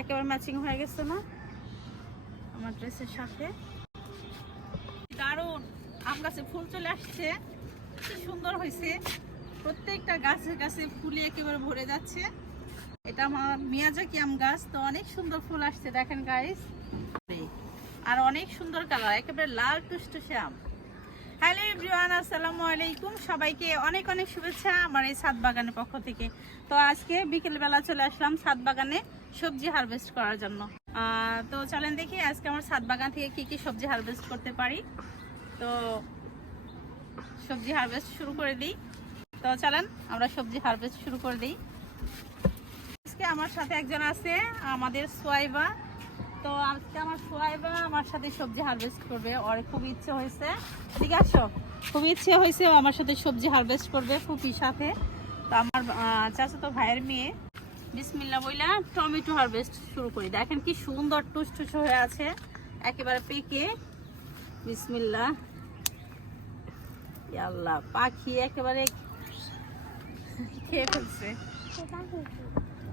একেবারে ম্যাচিং হয়ে গেছে না আমার ড্রেসের সাথে। দারুণ আম গাছে ফুল চলে আসছে, কি সুন্দর হয়েছে। প্রত্যেকটা গাছে গাছে ফুলে একেবারে ভরে যাচ্ছে। এটা আমার মিয়াজাকি আম গাছ, তো অনেক সুন্দর ফুল আসছে দেখেন গাইস, আর অনেক সুন্দর কালার, একেবারে লাল টুসটুসে আম। হ্যালো এভরিওয়ান, আসসালামু আলাইকুম। সবাইকে অনেক অনেক শুভেচ্ছা আমার এই ছাদ বাগানের পক্ষ থেকে। তো আজকে বিকেলবেলা চলে আসলাম ছাদ বাগানে সবজি হারভেস্ট করার জন্য। তো চলেন দেখি আজকে আমার ছাদ বাগান থেকে কি কি সবজি হারভেস্ট করতে পারি। তো সবজি হারভেস্ট শুরু করে দিই। তো চলেন আমরা সবজি হারভেস্ট শুরু করে দিই। আজকে আমার সাথে একজন আছে, আমাদের সোয়াইবা। তো আজকে আমার সোয়াইবা আমার সাথে সবজি হারভেস্ট করবে। ওর খুব ইচ্ছে হয়েছে, এদিকে আসো, খুব ইচ্ছে হয়েছে আমার সাথে সবজি হারভেস্ট করবে ফুপির সাথে। তো আমার চাচাতো ভাইয়ের মেয়ে, বিসমিল্লাহ বইলা টমেটো হারভেস্ট শুরু করি। দেখেন কি সুন্দর টুসটুস হয়ে আছে, একেবারে পেকে। বিসমিল্লাহ, আল্লাহ, পাখি একেবারে খেয়ে ফেলছে।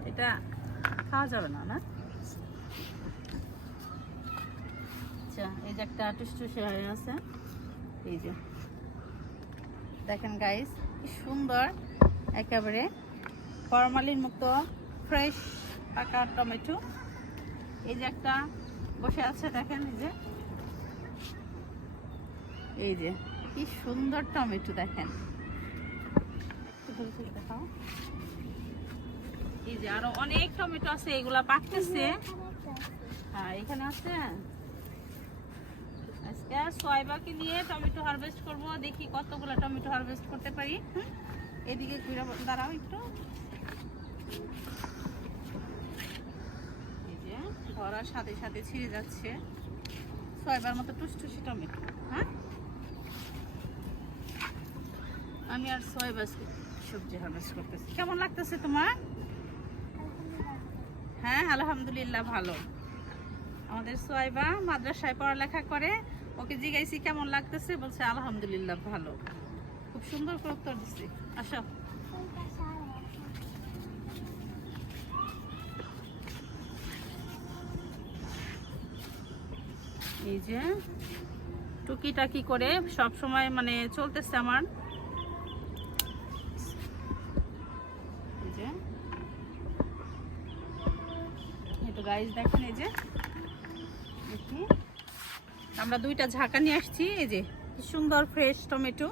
এটা খাওয়া যাবে না, না? আচ্ছা, এই যে একটা টুসটুসে হয়ে আছে, এই যে দেখেন গাইস কি সুন্দর, একেবারে ফরমালিন মুক্ত ফ্রেশ পাকা টমেটো। এই যে একটা বসে আছে দেখেন, এই যে কি সুন্দর টমেটো দেখেন। দেখাও, এই যে আরো অনেক টমেটো আছে, এগুলা পাকতেছে। হ্যাঁ, এখানে আছে। আজকে সোয়াইবাকে নিয়ে টমেটো হারভেস্ট করব, দেখি কতগুলো টমেটো হারভেস্ট করতে পারি। এদিকে ঘুরে দাঁড়াও একটু। এই যে ধরার সাথে সাথে ছিঁড়ে যাচ্ছে সোয়াইবার মতো টুসটুসি টমেটো। হ্যাঁ, আমি আর সোয়াইবা সবজি হারভেস্ট করতেছি। কেমন লাগতেছে তোমার? হ্যাঁ, আলহামদুলিল্লাহ ভালো। আমাদের সোয়াইবা মাদ্রাসায় পড়ালেখা করে, ওকে জিজ্ঞাসি কেমন লাগতেছে, বলছে আলহামদুলিল্লাহ ভালো। খুব সুন্দর করে উত্তর দিচ্ছি। আসো, এই যে টুকিটাকি করে সব সময় মানে চলতেছে আমার। এই যে একটু গাইস দেখেন, এই যে দেখি আমরা দুইটা ঝাঁকা নিয়ে আসছি। এই যে কি সুন্দর ফ্রেশ টমেটো।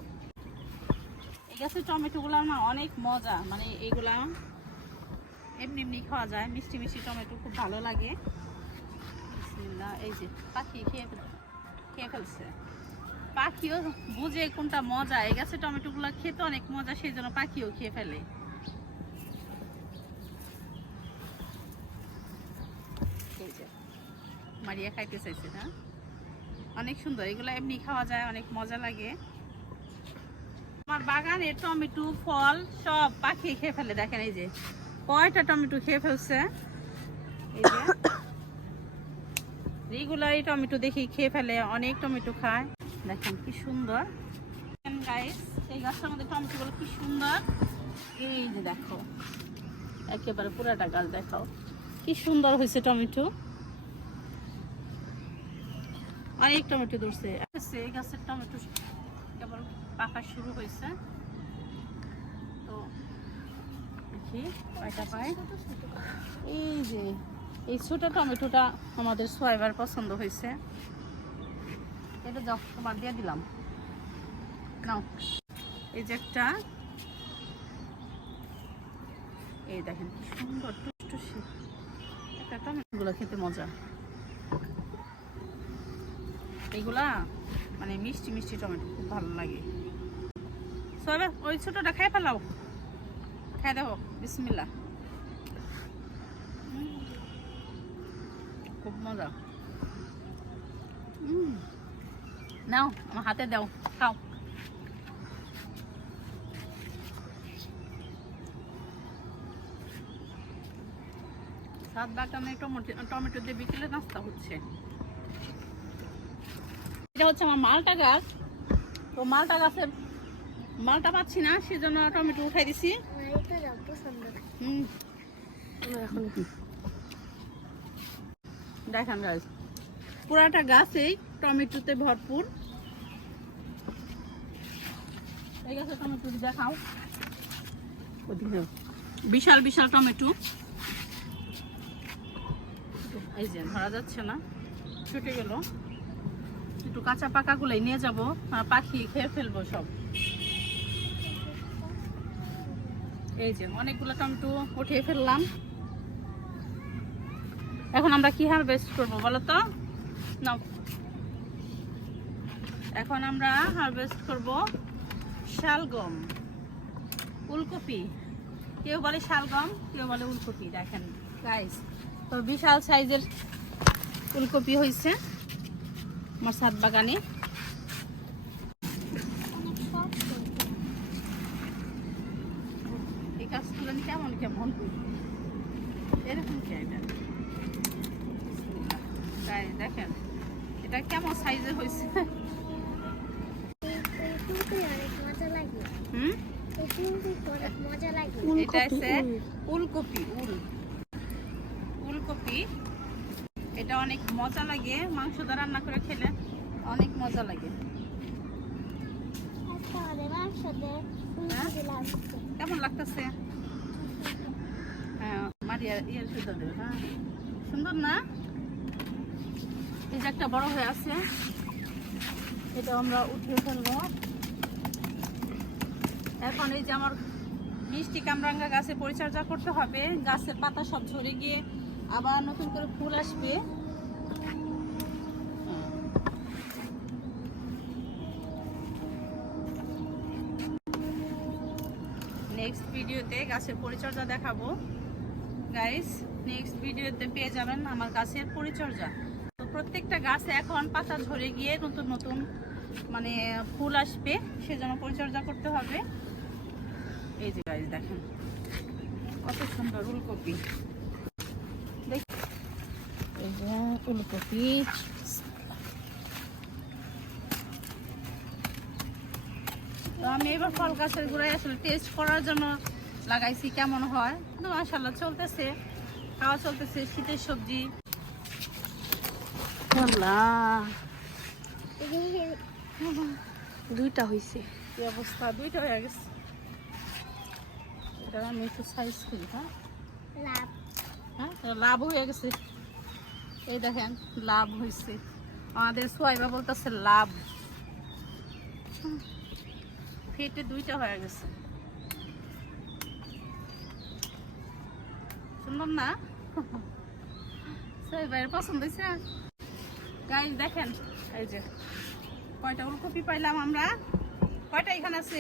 এই গাছের টমেটোগুলো না অনেক মজা, মানে এগুলা এমনি এমনি খাওয়া যায়, মিষ্টি মিষ্টি টমেটো খুব ভালো লাগে। বিসমিল্লাহ, এই যে পাখি খেয়ে ফেলছে। পাখিও বুঝে কোনটা মজা, এই গাছের টমেটোগুলো খেতে অনেক মজা, সেই জন্য পাখিও খেয়ে ফেলে। এই যে মারিয়া খাইতে চাইছে না, অনেক সুন্দর, এগুলো এমনি খাওয়া যায়, অনেক মজা লাগে। আমার বাগানের টমেটো ফল সব পাখি খেয়ে ফেলে। দেখেন এই যে কয়টা টমেটো খেয়ে ফেলছে। এই যে রেগুলার এই টমেটো দেখি খেয়ে ফেলে, অনেক টমেটো খায়। দেখেন কি সুন্দর গাইস, এই গাছটার মধ্যে টমেটোগুলো কি সুন্দর। এই যে দেখো একেবারে পুরাটা গাছ দেখাও, কি সুন্দর হয়েছে টমেটো, অনেক টমেটো ধরছে। এই গাছের টমেটো কেবল পাকা শুরু হয়েছে, তো দেখি কয়টা পায়। এই যে এই ছোট টমেটোটা আমাদের সোয়াইবার পছন্দ হয়েছে, এটা যাও তোমার দিয়ে দিলাম, নাও। এই যে একটা, এই দেখেন কি সুন্দর টুসটুসি একটা টমেটোগুলো খেতে মজা। এইগুলা মানে মিষ্টি মিষ্টি টমেটো খুব ভালো লাগে। সবাই ওই ছোটটা খাই ফেলাও, খাই দেখো। বিসমিল্লাহ, খুব মজা। নাও আমার হাতে দাও, খাও। ছাদ বাগানে টমেটো দিয়ে বিকেলে নাস্তা হচ্ছে। এটা হচ্ছে আমার মালটা গাছ, তো মালটা গাছের মালটা পাচ্ছি না, সেজন্য টমেটো উঠাই দিছি। এখন দেখেন গাছ, পুরাটা গাছেই টমেটোতে ভরপুর। এই গাছে টমেটো দেখাও, বিশাল বিশাল টমেটো। এই যে ধরা যাচ্ছে না, ছুটে গেল। একটু কাঁচা পাকা গুলাই নিয়ে যাবো, পাখি খেয়ে ফেলবো সব। এই যে অনেকগুলো টমেটো উঠিয়ে ফেললাম। এখন আমরা কি হারভেস্ট করবো বলো তো? নাও, এখন আমরা হারভেস্ট করব শালগম, ফুলকপি। কেউ বলে শালগম, কেউ বলে ফুলকপি। দেখেন গাইস, তো বিশাল সাইজের ফুলকপি হয়েছে আমার ছাদ বাগানে। এই গাছগুলো কেমন কেমন এরকম কি এটা গাইস, দেখেন এটা কেমন সাইজের হয়েছে। এটা হচ্ছে ফুলকপি, ফুলকপি। এটা অনেক মজা লাগে, মাংস দিয়ে রান্না করে খেলে অনেক মজা লাগে। কেমন লাগতেছে? হ্যাঁ, মারিয়া ইয়ে সুন্দর দেবে। হ্যাঁ, সুন্দর না? এই যে একটা বড় হয়ে আছে, এটা আমরা উঠিয়ে ফেলবো। এখন এই যে আমার মিষ্টি কামরাঙ্গা গাছে পরিচর্যা করতে হবে। গাছের পাতা সব ঝরে গিয়ে আবার নতুন করে ফুল আসবে। নেক্সট ভিডিওতে গাছের পরিচর্যা দেখাবো গাইস। নেক্সট ভিডিওতে পেয়ে যাবেন আমার গাছের পরিচর্যা। তো প্রত্যেকটা গাছে এখন পাতা ঝরে গিয়ে নতুন নতুন মানে ফুল আসবে, সেজন্য পরিচর্যা করতে হবে। এই যে গাইস দেখেন কত সুন্দর ফুলকপি। এই যে ফুলকপি। তো আমি এবার ফল গাছের গোড়ায় আসলে টেস্ট করার জন্য লাগাইছি কেমন হয়। কিন্তু মাশাআল্লাহ চলতেছে, খাওয়া চলতেছে। শীতের সবজি দুইটা হয়েছে। কি অবস্থা, দুইটা হয়ে গেছে। এটা আমি একটু সাইজ করি। হ্যাঁ, লাভ হয়ে গেছে। এই দেখেন লাভ হয়েছে। আমাদের সোয়াইবা বলতেছে লাভ। ফেটে দুইটা হয়ে গেছে। সুন্দর না? সোয়াইবার পছন্দ হয়েছে গাইস। দেখেন এই যে কয়টা ফুলকপি পাইলাম আমরা। কয়টা এখানে আছে?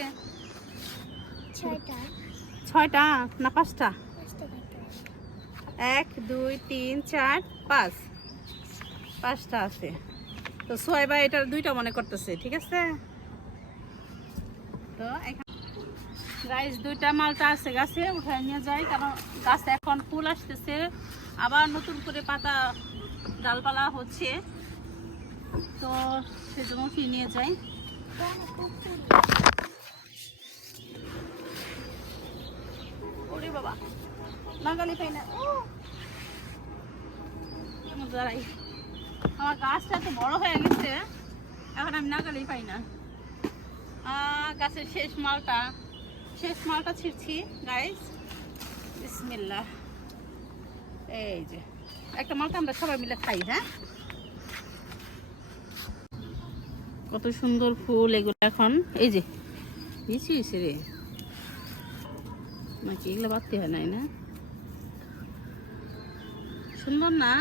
6টা না 5টা? 1 2 3 4 5, 5টা আছে। তো সোয়াইবা এটা দুইটা মনে করতেছে, ঠিক আছে। তো এখানে গাইস দুইটা মালটা আছে গাছে, উঠায় নিয়ে যায়। কারণ গাছে এখন ফুল আসতেছে, আবার নতুন করে পাতা ডালপালা হচ্ছে, তো সেজন্য কি নিয়ে যাই। ওরে বাবা, নাগালি পাই না। দাঁড়াই, আমার গাছটা এত বড় হয়ে গেছে, এখন আমি নাগালি পাই না। গাছের শেষ মালটা ছিঁড়ছি গাইস। বিসমিল্লাহ। এই যে একটা মালটা আমরা সবাই মিলে খাই। হ্যাঁ, কত সুন্দর ফুল এগুলো। এখন এই যে মিশিয়েছে রে নাকি, এগুলো বাড়তে হয় নাই না? সুন্দর না?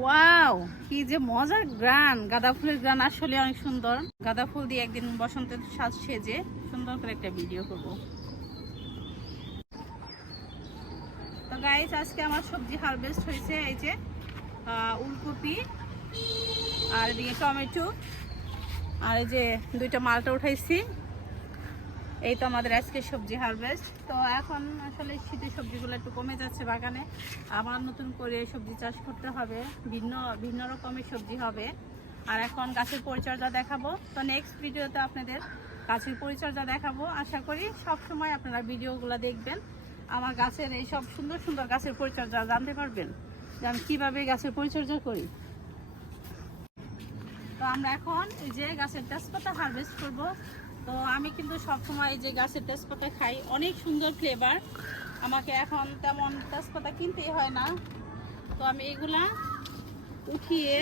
ওয়াও, কি যে মজার গ্রান। গাঁদা ফুলের গ্রান আসলে অনেক সুন্দর। গাঁদা ফুল দিয়ে একদিন বসন্তের সাজ সেজে সুন্দর করে একটা ভিডিও করব। তো গাইস আজকে আমার সবজি হারভেস্ট হয়েছে। এই যে ফুলকপি, আর এদিকে টমেটো, আর এই যে দুইটা মালটা উঠাইছি। এই তো আমাদের আজকে সবজি হারভেস্ট। তো এখন আসলে শীতের সবজিগুলো একটু কমে যাচ্ছে বাগানে, আবার নতুন করে সবজি চাষ করতে হবে, ভিন্ন ভিন্ন রকমের সবজি হবে। আর এখন গাছের পরিচর্যা দেখাবো। তো নেক্সট ভিডিওতে আপনাদের গাছের পরিচর্যা দেখাবো। আশা করি সব সময় আপনারা ভিডিওগুলো দেখবেন, আমার গাছের এই সব সুন্দর সুন্দর গাছের পরিচর্যা জানতে পারবেন। যে আমি কিভাবে গাছের পরিচর্যা করি। তো আমরা এখন এই যে গাছের তেজপাতা হারভেস্ট করব। তো আমি কিন্তু সবসময় এই যে গাছের তেজপাতা খাই, অনেক সুন্দর ফ্লেভার। আমাকে এখন তেমন তেজপাতা কিনতেই হয় না। তো আমি এগুলা উঠিয়ে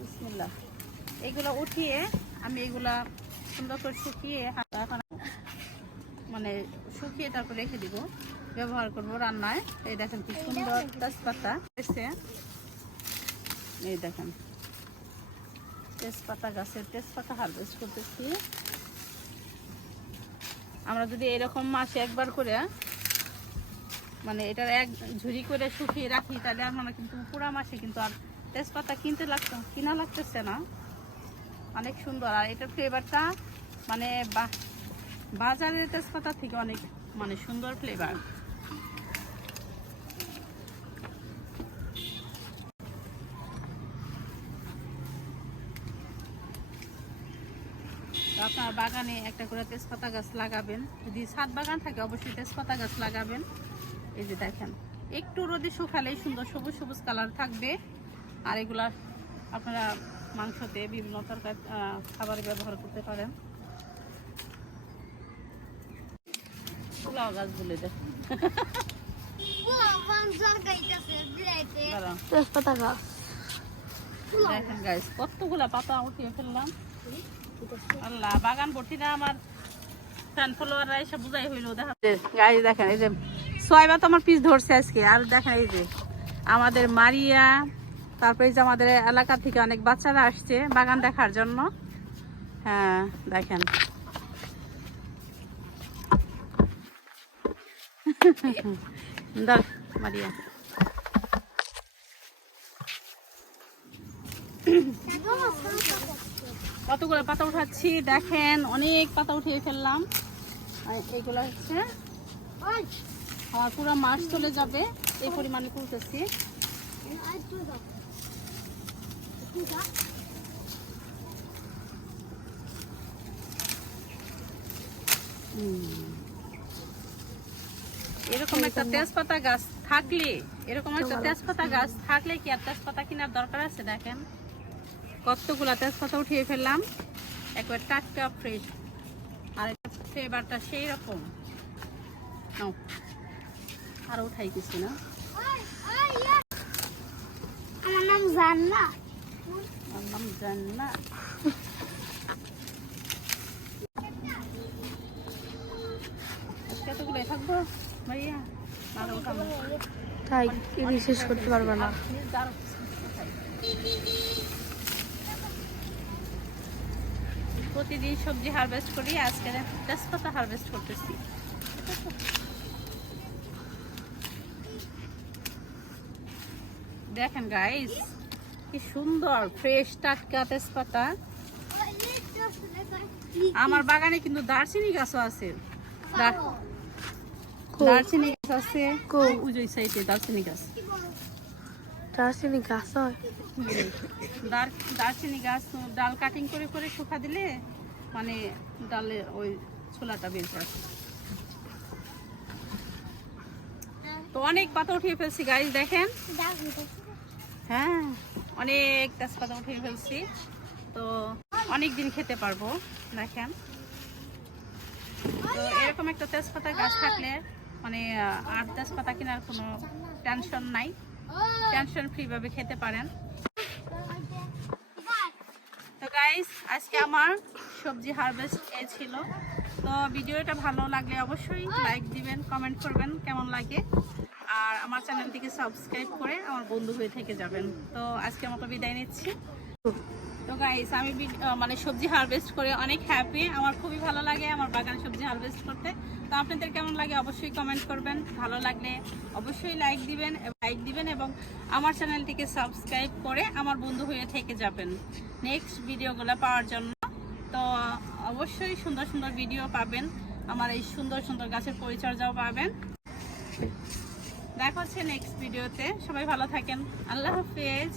বিসমিল্লাহ, এগুলো উঠিয়ে আমি এগুলা সুন্দর করে শুকিয়ে এখন মানে শুকিয়ে তারপর রেখে দিব, ব্যবহার করব রান্নায়। এই দেখেন কি সুন্দর তেজপাতা এসে, এই দেখেন তেজপাতা, গাছের তেজপাতা হারভেস্ট করতেছি। আমরা যদি এরকম মাসে একবার করে মানে এটার এক ঝুড়ি করে শুকিয়ে রাখি, তাহলে আমরা কিন্তু পুরো মাসে কিন্তু আর তেজপাতা কিনা লাগতেছে না। অনেক সুন্দর, আর এটার ফ্লেভারটা মানে বাজারের তেজপাতা থেকে অনেক মানে সুন্দর ফ্লেভার। আপনার বাগানে একটা করে তেজপাতা গাছ লাগাবেন, যদি ছাদ বাগান থাকে অবশ্যই তেজপাতা গাছ লাগাবেন। এই যে দেখেন একটু রোদে শুকালেই সুন্দর সবুজ সবুজ কালার থাকবে। আর এগুলা আপনারা মাংসতে বিভিন্ন তরকারি খাবারে ব্যবহার করতে পারেন। লাউ গাছ বলে দেখেন তেজপাতা গাছ দেখেন গাইস, কতগুলা পাতা উঠিয়ে ফেললাম। আল্লাহ, বাগান ভর্তি না আমার ফ্যান ফলোয়াররা এসে বুঝাই হইলো। গাইস দেখেন এই যে সয়বা তো আমার পিস ধরছে আজকে। আর দেখেন এই যে আমাদের মারিয়া, তারপরে এই যে আমাদের এলাকা থেকে অনেক বাচ্চারা আসছে বাগান দেখার জন্য। হ্যাঁ দেখেন মারিয়া কতগুলো পাতা উঠাচ্ছি দেখেন, অনেক পাতা উঠিয়ে ফেললাম। এইগুলো হচ্ছে আমার পুরো মাস চলে যাবে এই পরিমাণে তুলতেছি। এরকম একটা তেজপাতা গাছ থাকলে, কি আর তেজপাতা কেনার দরকার আছে? দেখেন কতগুলা তেজপাতা উঠিয়ে ফেললাম, একবার টাটকা ফ্রেশ। আর ফ্লেভারটা সেই রকম। আর উঠাই কিছু না। আমার নাম জান্নাত। কতগুলো থাকবো ভাইয়া? তাই বিশেষ করতে পারবে না। প্রতিদিন সবজি হারভেস্ট করি, আজকে তেজপাতা হারভেস্ট করতেছি। দেখেন গাইস কি সুন্দর ফ্রেশ টাটকা তেজপাতা। আমার বাগানে কিন্তু দারচিনি গাছও আছে। দারচিনি গাছ আছে ওই সাইডে, দারচিনি গাছ হয়। দারচিনি গাছ ডাল কাটিং করে করে শুকা দিলে মানে ডালের ওই ছোলাটা বেঁচে আসে। তো অনেক পাতা উঠিয়ে ফেলছি গাইস দেখেন। হ্যাঁ অনেক তেজপাতা উঠিয়ে ফেলছি, তো অনেক দিন খেতে পারবো। দেখেন তো এরকম একটা তেজপাতা গাছ থাকলে মানে আর তেজপাতা কেনার কোনো টেনশন নাই, টেনশন ফ্রি ভাবে খেতে পারেন। তো গাইস আজকে আমার সবজি হারভেস্ট ছিল। তো ভিডিওটা ভালো লাগলে অবশ্যই লাইক দিবেন, কমেন্ট করবেন কেমন লাগে, আর আমার চ্যানেলটিকে সাবস্ক্রাইব করে আমার বন্ধু হয়ে থেকে যাবেন। তো আজকের মতো বিদায় নিচ্ছি। তো গাইস আমি মানে সবজি হারভেস্ট করে অনেক হ্যাপি, আমার খুবই ভালো লাগে আমার বাগানে সবজি হারভেস্ট করতে। তো আপনাদের কেমন লাগে অবশ্যই কমেন্ট করবেন, ভালো লাগলে অবশ্যই লাইক দিবেন এবং আমার চ্যানেলটিকে সাবস্ক্রাইব করে আমার বন্ধু হয়ে থেকে যাবেন নেক্সট ভিডিওগুলো পাওয়ার জন্য। তো অবশ্যই সুন্দর সুন্দর ভিডিও পাবেন, আমার এই সুন্দর সুন্দর গাছের পরিচর্যাও পাবেন। দেখা হচ্ছে নেক্সট ভিডিওতে, সবাই ভালো থাকেন, আল্লাহ হাফেজ।